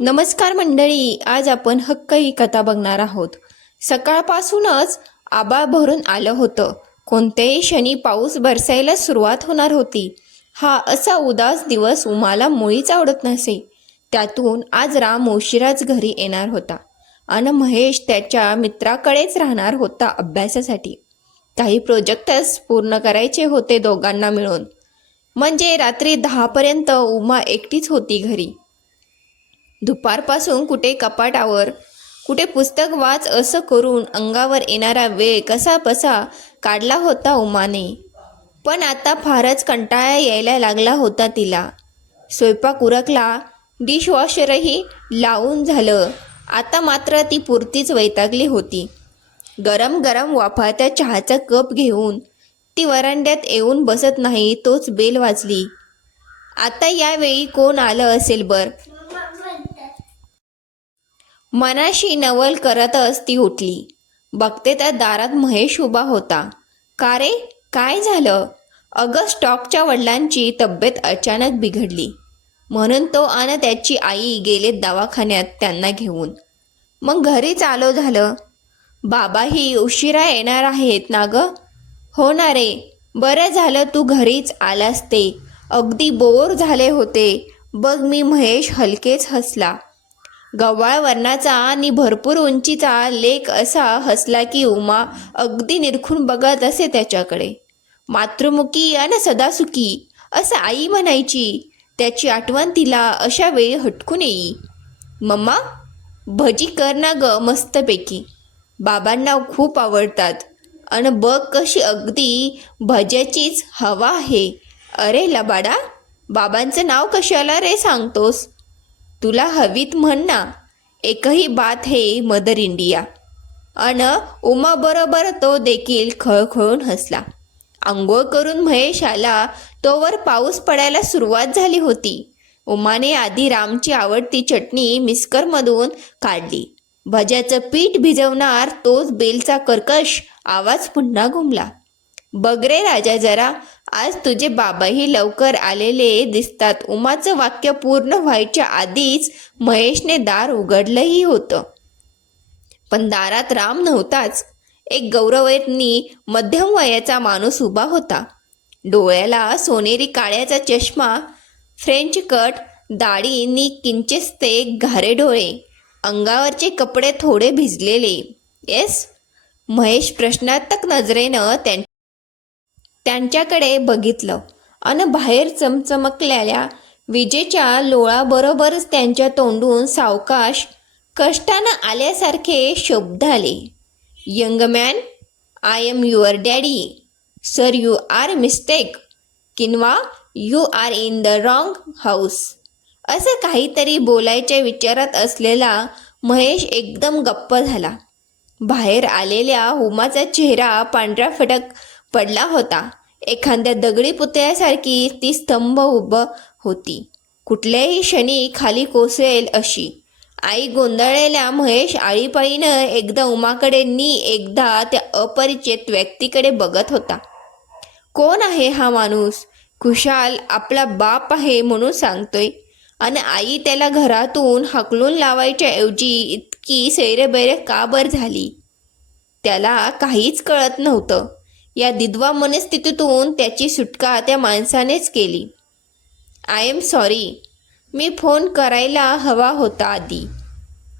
नमस्कार मंडळी आज आपण हक्क ही कथा बघणार आहोत. सकाळपासूनच आबाळ भरून आलं होतं. कोणत्याही क्षणी पाऊस बरसायला सुरुवात होणार होती. हा असा उदास दिवस उमाला मुळीच आवडत नसे. त्यातून आज राम उशिराच घरी येणार होता आणि महेश त्याच्या मित्राकडेच राहणार होता अभ्यासासाठी. काही प्रोजेक्टच पूर्ण करायचे होते दोघांना मिळून. म्हणजे रात्री दहापर्यंत उमा एकटीच होती घरी. दुपारपासून कुठे कपाटावर कुठे पुस्तक वाच असं करून अंगावर येणारा वेळ कसा बसा काढला होता उमाने. पण आता फारच कंटाळा यायला लागला होता तिला. स्वयंपाक उरकला डिशवॉशरही लावून झालं. आता मात्र ती पुरतीच वैतागली होती. गरम गरम वाफाळत्या चहाचा कप घेऊन ती वरांड्यात येऊन बसत नाही तोच बेल वाजली. आता यावेळी कोण आलं असेल बर? मनाशी नवल करतच ती उठली. बघते त्या दारात महेश उभा होता. का रे? काय झालं? अगं स्टॉकच्या वडिलांची तब्येत अचानक बिघडली. म्हणून तो आणि त्याची आई गेले दवाखान्यात त्यांना घेऊन. मग घरीच आलो झालं? बाबाही उशिरा येणार आहेत ना ग? हो ना रे. बरं झालं तू घरीच आलास ते. अगदी बोर झाले होते. बघ मी महेश हलकेच हसला. गव्हाळ वर्णाचा आणि भरपूर उंचीचा लेख असा हसला की उमा अगदी निरखून बघत असे त्याच्याकडे. मातृमुखी आणि सदासुखी असं आई म्हणायची. त्याची आठवण तिला अशा वेळी हटकून येई. मम्मा भजी कर ना ग मस्तपैकी. बाबांना खूप आवडतात. आणि बघ कशी अगदी भज्याचीच हवा आहे. अरे लबाडा बाबांचं नाव कशाला रे सांगतोस? तुला हवीत म्हण ना. एकही बात हे मदर इंडिया. अन उमाबरोबर तो देखील खळखळून हसला. आंघोळ करून महेश आला तोवर पाऊस पडायला सुरुवात झाली होती. उमाने आधी रामची आवडती चटणी मिस्करमधून काढली. भज्याचं पीठ भिजवणार तोच बेलचा कर्कश आवाज पुन्हा घुमला बगरे राजा जरा आज तुझे बाबाही लवकर आलेले दिसतात. उमाचं वाक्य पूर्ण व्हायच्या आधीच महेशने दार उघडलंही होतं. पण दारात राम नव्हताच. एक गौरवयत्नी मध्यम वयाचा माणूस उभा होता. डोळ्याला सोनेरी काळ्याचा चष्मा फ्रेंच कट दाढी नि किंचितसे घारे डोळे अंगावरचे कपडे थोडे भिजलेले. येस महेश प्रश्नार्थक नजरेनं त्यां त्यांच्याकडे बघितलं. अन बाहेर चमचमकलेल्या विजेच्या लोळाबरोबरच त्यांच्या तोंडून सावकाश कष्टानं आल्यासारखे शब्द आले. Young man I am your daddy. Sir you are mistake. किंवा you are in the wrong house. असं काहीतरी बोलायच्या विचारात असलेला महेश एकदम गप्प झाला. बाहेर आलेल्या हुमाचा चेहरा पांढरा फटक पडला होता. एखाद्या दगडी पुतळ्यासारखी ती स्तंभ उभं होती. कुठल्याही क्षणी खाली कोसळेल अशी. आई गोंधळलेल्या महेश आळीपाळीनं एकदा उमाकडे नी एकदा त्या अपरिचित व्यक्तीकडे बघत होता. कोण आहे हा माणूस? खुशाल आपला बाप आहे म्हणून सांगतोय. आणि आई त्याला घरातून हकलून लावायच्या ऐवजी इतकी सैरेबैरे का बर झाली? त्याला काहीच कळत नव्हतं. या दिद्वा मनस्थितीतून त्याची सुटका त्या माणसानेच केली. आय एम सॉरी मी फोन करायला हवा होता आधी.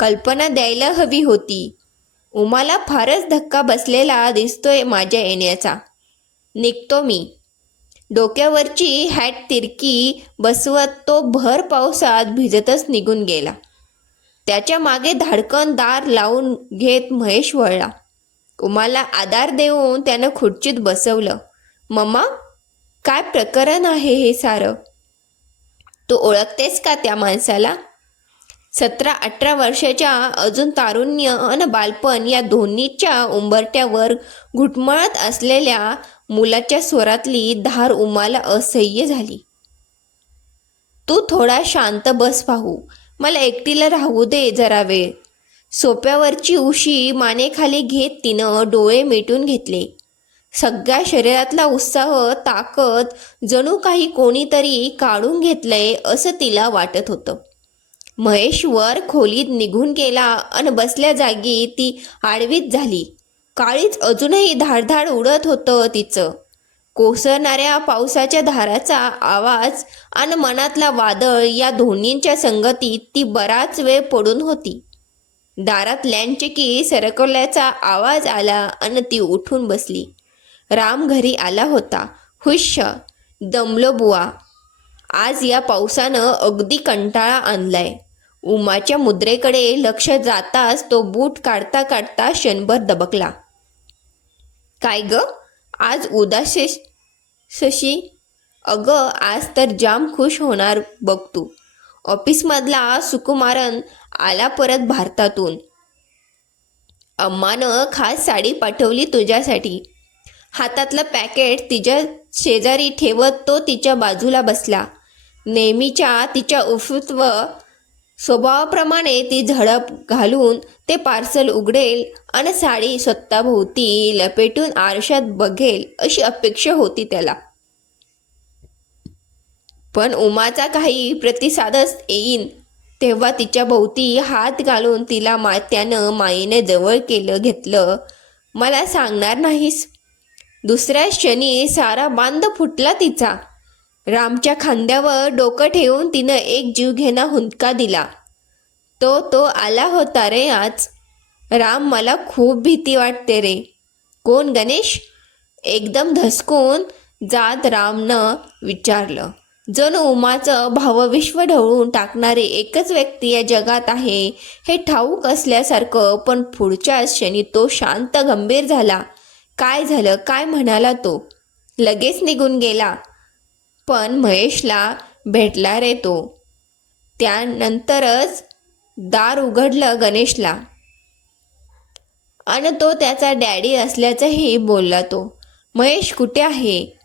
कल्पना द्यायला हवी होती. उमाला फारच धक्का बसलेला दिसतोय माझ्या येण्याचा. निघतो मी. डोक्यावरची हॅट तिरकी बसवत तो भर पावसात भिजतच निघून गेला. त्याच्यामागे धाडकन दार लावून घेत महेश वळला. उमाला आधार देऊन त्यानं खुर्चीत बसवलं. मम्मा काय प्रकरण आहे हे सारं? तू ओळखतेस का त्या माणसाला? सतरा अठरा वर्षाच्या अजून तारुण्य अन बालपण या दोन्हीच्या उंबरट्यावर घुटमळत असलेल्या मुलाच्या स्वरातली धार उमाला असह्य झाली. तू थोडा शांत बस पाहू. मला एकटीला राहू दे जरा वेळ. सोप्यावरची उशी मानेखाली घेत तिनं डोळे मिटून घेतले. सगळ्या शरीरातला उत्साह ताकद जणू काही कोणीतरी काढून घेतलंय असं तिला वाटत होतं. महेशवर खोलीत निघून गेला आणि बसल्या जागी ती आडवीत झाली. काळीच अजूनही धाडधाड उडत होतं तिचं. कोसळणाऱ्या पावसाच्या धाराचा आवाज आणि मनातला वादळ या दोन्हींच्या संगतीत ती बराच वेळ पडून होती. दारात लँडची सरकवल्याचा आवाज आला आणि ती उठून बसली. राम घरी आला होता. हुश्श दमलो बुवा. आज या पावसानं अगदी कंटाळा आणलाय. उमाच्या मुद्रेकडे लक्ष जाताच तो बूट काढता काढता क्षणभर दबकला. काय ग? आज उदास शशी? अगं आज तर जाम खुश होणार बघ तू. ऑफिसमधला सुकुमारन आला परत भारतातून. अम्मानं खास साडी पाठवली तुझ्यासाठी. हातातलं पॅकेट तिच्या शेजारी ठेवत तो तिच्या बाजूला बसला. नेहमीच्या तिच्या उफुत्व स्वभावाप्रमाणे ती झडप घालून ते पार्सल उघडेल आणि साडी स्वतःभोवती लपेटून आरशात बघेल अशी अपेक्षा होती त्याला. पण उमाचा काही प्रतिसादच येईन. तेव्हा तिच्या भोवती हात घालून तिला मा त्यानं मायेने जवळ केलं घेतलं. मला सांगणार नाहीस. दुसऱ्या क्षणी सारा बांध फुटला तिचा. रामच्या खांद्यावर डोकं ठेवून तिनं एक जीवघेणा हुंदका दिला. तो तो आला होता रे आज. राम मला खूप भीती वाटते रे. कोण गणेश? एकदम धसकून जात रामनं विचारलं. जणू उमाचं भावविश्व ढवळून टाकणारे एकच व्यक्ती या जगात आहे. हे ठाऊक असल्यासारखं पण पुढच्याच क्षणी तो शांत गंभीर झाला. काय झालं? काय म्हणाला तो? लगेच निघून गेला. पण महेशला भेटला रे तो. त्यानंतरच दार उघडलं गणेशला. आणि तो त्याचा डॅडी असल्याचंही बोलला तो. महेश कुठे आहे?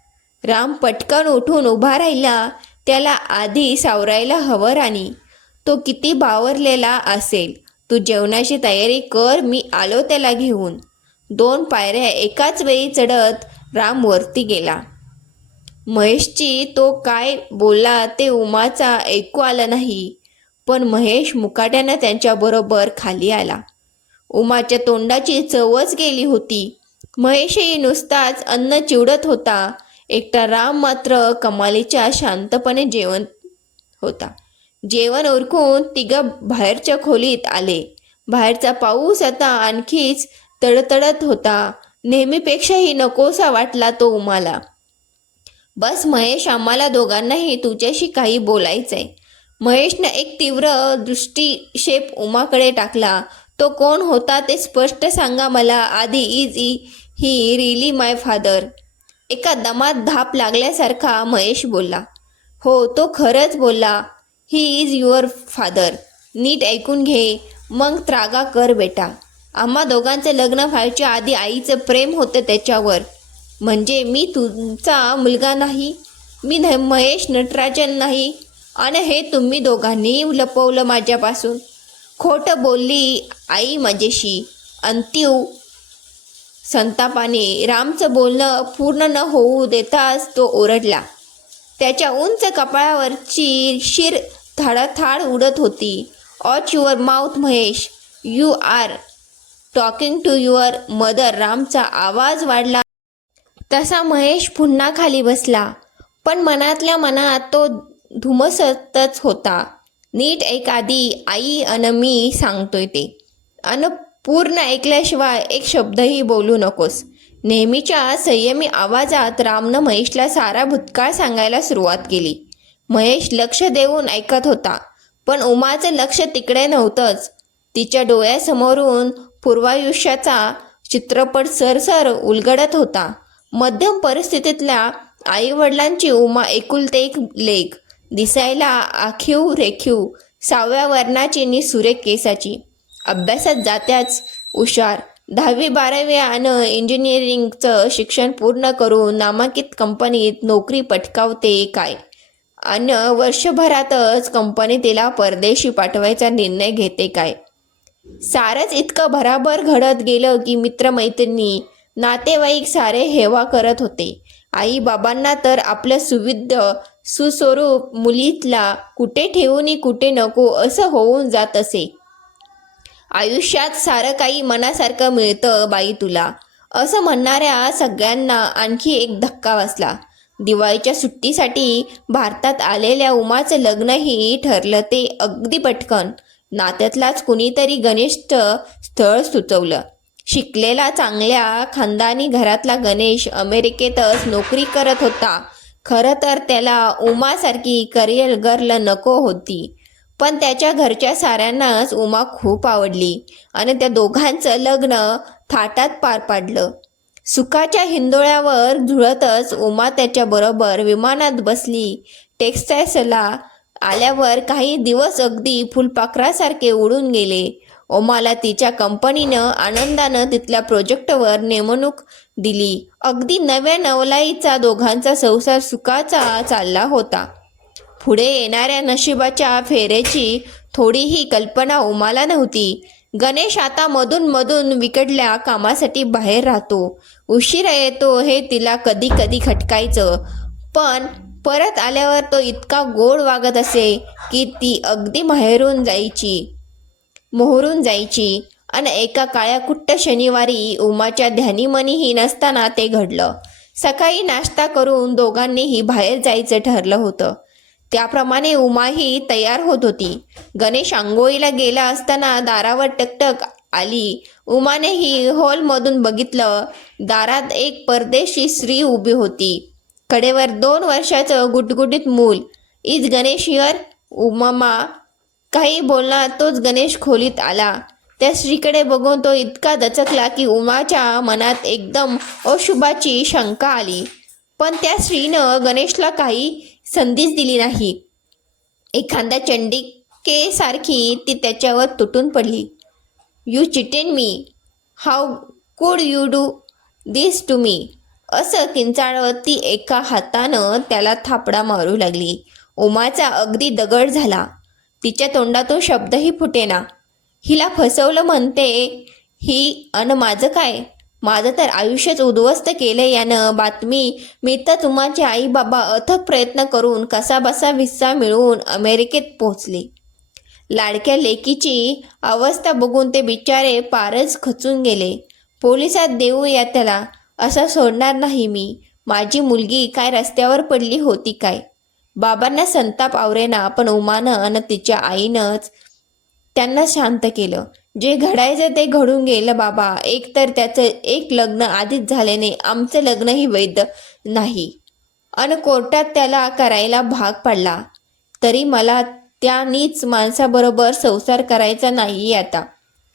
राम पटकन उठून उभा राहिला. त्याला आधी सावरायला हवं राणी. तो किती बावरलेला असेल. तू जेवणाची तयारी कर मी आलो त्याला घेऊन. दोन पायऱ्या एकाच वेळी चढत राम वरती गेला. महेशची तो काय बोलला ते उमाचा ऐकू आलं नाही. पण महेश मुकाट्यानं त्यांच्याबरोबर खाली आला. उमाच्या तोंडाची चवच गेली होती. महेशही नुसताच अन्न चिवडत होता. एकटा राम मात्र कमालीच्या शांतपणे जेवण होता. जेवण उरकून तिघं बाहेरच्या खोलीत आले. बाहेरचा पाऊस आता आणखीच तडतडत होता. नेहमीपेक्षाही नकोसा वाटला तो उमाला. बस महेश आम्हाला दोघांनाही तुझ्याशी काही बोलायचंय. महेशनं एक तीव्र दृष्टीक्षेप उमाकडे टाकला. तो कोण होता ते स्पष्ट सांगा मला. आधी is uh he really my father एका दमात धाप लागल्यासारखा महेश बोलला हो तो खरंच बोलला. ही इज युअर फादर नीट ऐकून घे. मग त्रागा कर बेटा. आम्हा दोघांचं लग्न व्हायच्या आधी आईचं प्रेम होतं त्याच्यावर. म्हणजे मी तुमचा मुलगा नाही. मी न महेश नटराजन नाही. आणि हे तुम्ही दोघांनी लपवलं माझ्यापासून. खोटं बोलली आई माझ्याशी. अंतिव संतापाने रामचं बोलणं पूर्ण न होऊ देताच तो ओरडला. त्याच्या उंच कपाळावरची शिर थाडाथाड उडत होती. Watch your mouth Mahesh. You are talking to your mother रामचा आवाज वाढला. तसा महेश पुन्हा खाली बसला. पण मनातल्या मनात तो धुमसतच होता. नीट एक आधी आई अन मी सांगतोय ते. अन पूर्ण ऐकल्याशिवाय एक शब्दही बोलू नकोस. नेहमीच्या संयमी आवाजात रामनं महेशला सारा भूतकाळ सांगायला सुरुवात केली. महेश लक्ष देऊन ऐकत होता पण उमाचं लक्ष तिकडे नव्हतंच. तिच्या डोळ्यासमोरून पूर्वायुष्याचा चित्रपट सरसर उलगडत होता. मध्यम परिस्थितीतल्या आईवडिलांची उमा एकुलते एक लेख दिसायला आखीव रेखीव साव्या वर्णाची नि सुरेख केसाची. अभ्यासात जात्याच. हुशार. दहावी बारावी आणि इंजिनिअरिंगचं शिक्षण पूर्ण करून नामांकित कंपनीत नोकरी पटकावते काय? आणि वर्षभरातच कंपनी तिला परदेशी पाठवायचा निर्णय घेते काय? सारंच इतकं भराभर घडत गेलं की मित्रमैत्रिणी नातेवाईक सारे हेवा करत होते. आई बाबांना तर आपलं सुविध सुस्वरूप मुलीतला कुठे ठेवून कुठे नको असं होऊन जात असे. आयुष्यात सारं काही मनासारखं मिळतं बाई तुला. असं म्हणणाऱ्या सगळ्यांना आणखी एक धक्का बसला. दिवाळीच्या सुट्टीसाठी भारतात आलेल्या उमाचं लग्नही ठरलं ते अगदी पटकन. नात्यातलाच कुणीतरी गणेशचं स्थळ सुचवलं. शिकलेला चांगल्या खानदानी घरातला गणेश अमेरिकेतच नोकरी करत होता. खरं तर त्याला उमासारखी करिअर गर्ल नको होती. पण त्याच्या घरच्या साऱ्यांनाच उमा खूप आवडली आणि त्या दोघांचं लग्न थाटात पार पाडलं. सुखाच्या हिंदोळ्यावर झुळतच उमा त्याच्याबरोबर विमानात बसली. टेक्सटाईसला आल्यावर काही दिवस अगदी फुलपाखरासारखे उडून गेले. ओमाला तिच्या कंपनीनं आनंदानं तिथल्या प्रोजेक्टवर नेमणूक दिली. अगदी नव्या नवलाईचा दोघांचा संसार सुखाचा चालला होता. पुढे येणाऱ्या नशिबाच्या फेरेची थोडीही कल्पना उमाला नव्हती. गणेश आता मधून मधून विकडल्या कामासाठी बाहेर राहतो. उशिरा येतो हे तिला कधी कधी खटकायचं. पण परत आल्यावर तो इतका गोड वागत असे की ती अगदी माहेरून जायची मोहरून जायची आणि एका काळ्या कुट्ट शनिवारी उमाच्या ध्यानीमनीही नसताना ते घडलं. सकाळी नाश्ता करून दोघांनीही बाहेर जायचं ठरलं होतं. त्याप्रमाणे उमाही तयार होत होती. गणेश आंघोळीला गेला असताना दारावर टकटक आली. उमानेही हॉलमधून बघितलं दारात एक परदेशी स्त्री उभी होती. कडेवर दोन वर्षाचं गुटगुटीत मूल. Is Ganesh here? उमामा. काही बोलला तोच गणेश खोलीत आला. त्या स्त्रीकडे बघून तो इतका दचकला की उमाच्या मनात एकदम अशुभाची शंका आली. पण त्या स्त्रीनं गणेशला काही संधीच दिली नाही. एखाद्या चंडिकेसारखी ती त्याच्यावर तुटून पडली. You cheated me how could you do this to me असं किंचाळवत ती एका हातानं त्याला थापडा मारू लागली. उमाचा अगदी दगड झाला. तिच्या तोंडातून शब्दही फुटेना. हिला फसवलं म्हणते. ही अन माझं काय? माझं तर आयुष्यच उद्ध्वस्त केलं यानं. बातमी मी तर तुमाचे आई बाबा अथक प्रयत्न करून कसाबसा विस्सा मिळवून अमेरिकेत पोहोचले. लाडक्या लेकीची अवस्था बघून ते बिचारे पारच खचून गेले. पोलिसात देऊया त्याला असं सोडणार नाही मी. माझी मुलगी काय रस्त्यावर पडली होती काय? बाबांना संताप आवरेना पण उमानं आणि तिच्या आईनंच त्यांना शांत केलं. जे घडायचं ते घडून गेलं बाबा. एक तर त्याचं एक लग्न आधीच झाल्याने आमचं लग्नही वैध नाही. अन कोर्टात त्याला करायला भाग पडला. तरी मला त्या नीच माणसाबरोबर संसार करायचा नाही आता.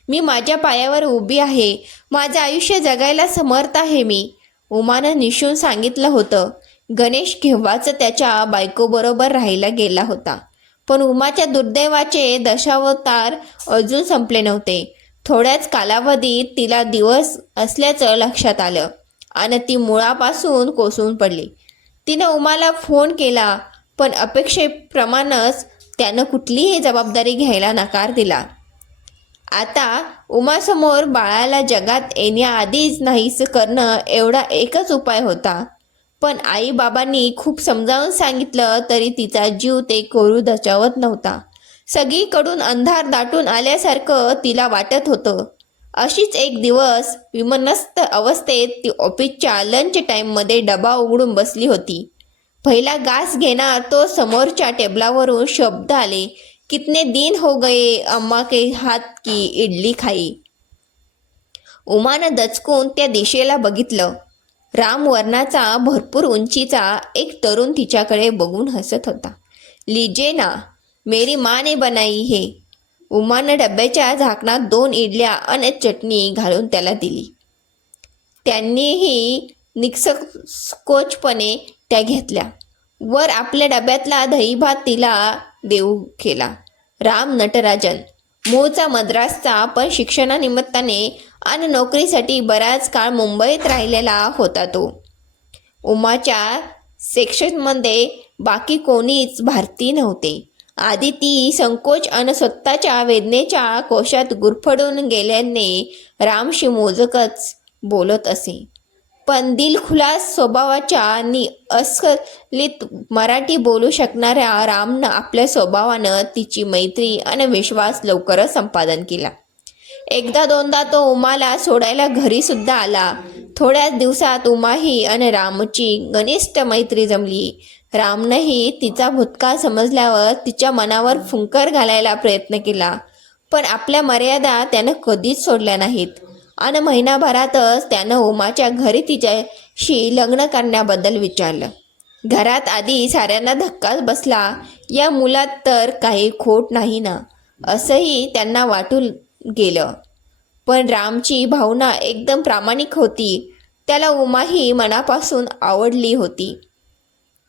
मी माझ्या पायावर उभी आहे. माझं आयुष्य जगायला समर्थ आहे मी. उमानं निशून सांगितलं होतं. गणेश केव्हाच त्याच्या बायकोबरोबर राहायला गेला होता. पण उमाच्या दुर्दैवाचे दशावतार अजून संपले नव्हते. थोड्याच कालावधीत तिला दिवस असल्याचं लक्षात आलं आणि ती मुळापासून कोसळून पडली. तिनं उमाला फोन केला पण अपेक्षेप्रमाणेच त्यानं कुठलीही जबाबदारी घ्यायला नकार दिला. आता उमासमोर बाळाला जगात येण्याआधीच नाहीस करणं एवढा एकच उपाय होता. पण आई बाबांनी खूप समजावून सांगितलं तरी तिचा जीव ते कोरू दचावत नव्हता. सगळीकडून अंधार दाटून आल्यासारखं तिला वाटत होतं. अशीच एक दिवस विमनस्त अवस्थेत ती ऑफिसच्या लंच टाईममध्ये डबा उघडून बसली होती. पहिला घास घेणार तो समोरच्या टेबलावरून शब्द आले कितने दिन हो गए अम्मा के हात की इडली खाई? उमानं दचकून त्या दिशेला बघितलं. राम वर्णाचा भरपूर उंचीचा एक तरुण तिच्याकडे बघून हसत होता. लिजे ना मेरी माने बनाई हे. उमानं डब्याच्या झाकणात दोन इडल्या आणि चटणी घालून त्याला दिली. त्यांनीही निकसकोचपणे त्या घेतल्या. वर आपल्या डब्यातला दहीभात तिला देऊ केला. राम नटराजन मूळचा मद्रासचा पण शिक्षणानिमित्ताने आणि नोकरीसाठी बराच काळ मुंबईत राहिलेला होता तो. उमाच्या सेक्शनमध्ये बाकी कोणीच भारतीय नव्हते. आधी ती संकोच आणि स्वतःच्या वेदनेच्या कोशात गुरफडून गेल्याने रामशी मोजकच बोलत असे. पण दिलखुलास स्वभावाच्या आणि अस्खलित मराठी बोलू शकणाऱ्या रामनं आपल्या स्वभावानं तिची मैत्री आणि विश्वास लवकरच संपादन केला. एकदा दोनदा तो उमाला सोडायला घरी सुद्धा आला. थोड्याच दिवसात उमाही आणि रामची घनिष्ठ मैत्री जमली. रामनंही तिचा भूतकाळ समजल्यावर तिच्या मनावर फुंकर घालायला प्रयत्न केला पण आपल्या मर्यादा त्यानं कधीच सोडल्या नाहीत. आणि महिनाभरातच त्यानं उमाच्या घरी तिच्याशी लग्न करण्याबद्दल विचारलं. घरात आधी साऱ्यांना धक्काच बसला या मुलात तर काही खोट नाही ना? असंही त्यांना वाटून गेलं. पण रामची भावना एकदम प्रामाणिक होती. त्याला उमाही मनापासून आवडली होती.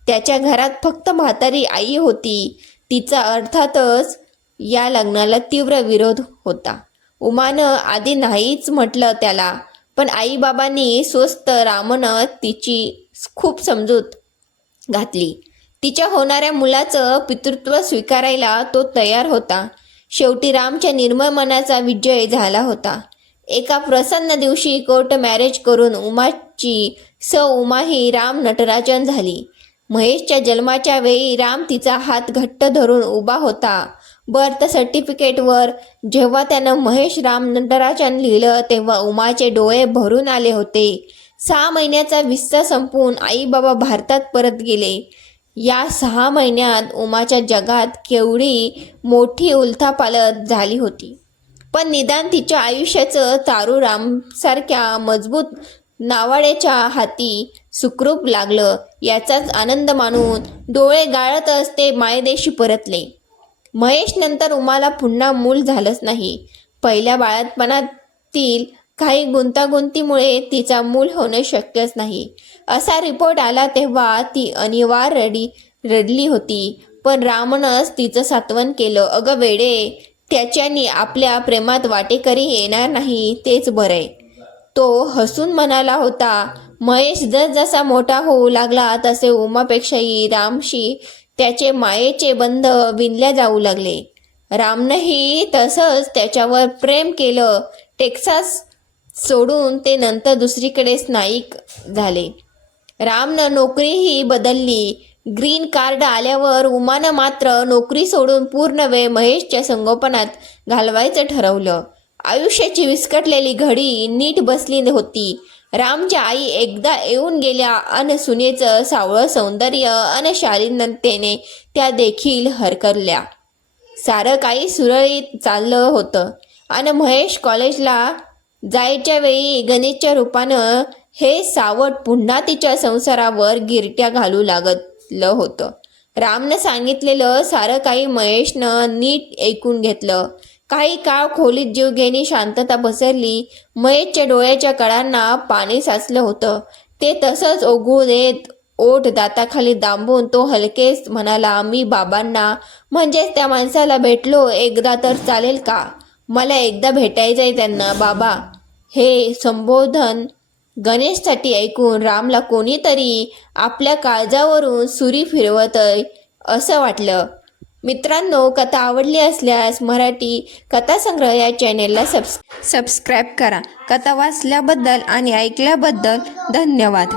त्याच्या घरात फक्त म्हातारी आई होती. तिचा अर्थातच या लग्नाला तीव्र विरोध होता. उमानं आधी नाहीच म्हटलं त्याला पण आईबाबांनी स्वस्त रामनं तिची खूप समजूत घातली. तिच्या होणाऱ्या मुलाचं पितृत्व स्वीकारायला तो तयार होता. शेवटी रामच्या निर्मळ मनाचा विजय झाला होता. एका प्रसन्न दिवशी कोर्ट मॅरेज करून उमाची स उमाही राम नटराजन झाली. महेशच्या जन्माच्या वेळी राम तिचा हात घट्ट धरून उभा होता. बर्थ सर्टिफिकेटवर जेव्हा त्यानं महेश राम नटराजन लिहिलं तेव्हा उमाचे डोळे भरून आले होते. सहा महिन्याचा विस्सा संपून आई बाबा भारतात परत गेले. या सहा महिन्यात उमाच्या जगात केवढी मोठी उलथापालत झाली होती. पण निदान तिच्या आयुष्याचं तारू रामसारख्या मजबूत नावाड्याच्या हाती सुखरूप लागलं याचाच आनंद मानून डोळे गाळतच ते मायदेशी परतले. महेश नंतर उमाला पुन्हा मूल झालंच नाही. पहिल्या बाळातपणातील काही गुंतागुंतीमुळे तिचा मूल होणं शक्यच नाही. असा रिपोर्ट आला तेव्हा ती अनिवार्य रडी रडली होती. पण रामनंच तिचं सात्वन केलं. अगं वेडे त्याच्यानी आपल्या प्रेमात वाटेकरी येणार नाही तेच बरंय तो हसून म्हणाला होता महेश जसजसा मोठा होऊ लागला तसे उमापेक्षाही रामशी त्याचे मायेचे बंध विणल्या जाऊ लागले. रामनंही तसंच त्याच्यावर प्रेम केलं. टेक्सास सोडून ते नंतर दुसरीकडे स्नायिक झाले. रामनं नोकरीही बदलली. ग्रीन कार्ड आल्यावर उमानं मात्र नोकरी सोडून पूर्ण वेळ महेशच्या संगोपनात घालवायचं ठरवलं. आयुष्याची विस्कटलेली घडी नीट बसली होती. रामच्या आई एकदा येऊन गेल्या अन सुनेचं सावळं सौंदर्य अन शालीनतेने त्या देखील हरकरल्या. सारं काही सुरळीत चाललं होतं. आणि महेश कॉलेजला जायच्या वेळी गणेशच्या रूपानं हे सावट पुन्हा तिच्या संसारावर गिरट्या घालू लागलं होतं. रामनं सांगितलेलं सारं काही महेशनं नीट ऐकून घेतलं. काही काळ खोलीत जीवघेणी शांतता पसरली. महेशच्या डोळ्याच्या कडांना पाणी साचलं होतं. ते तसंच ओघू देत ओठ दाताखाली दांबून तो हलकेच म्हणाला मी बाबांना म्हणजेच त्या माणसाला भेटलो एकदा तर चालेल का? मला एकदा भेटायचंय त्यांना बाबा. हे संबोधन गणेशसाठी ऐकून रामला कोणीतरी आपल्या काळजावरून सुरी फिरवतय असं वाटलं. मित्रांनो कथा आवडली असल्यास मराठी कथासंग्रह या चॅनेलला सबस् सबस्क्राईब करा. कथा वाचल्याबद्दल आणि ऐकल्याबद्दल धन्यवाद.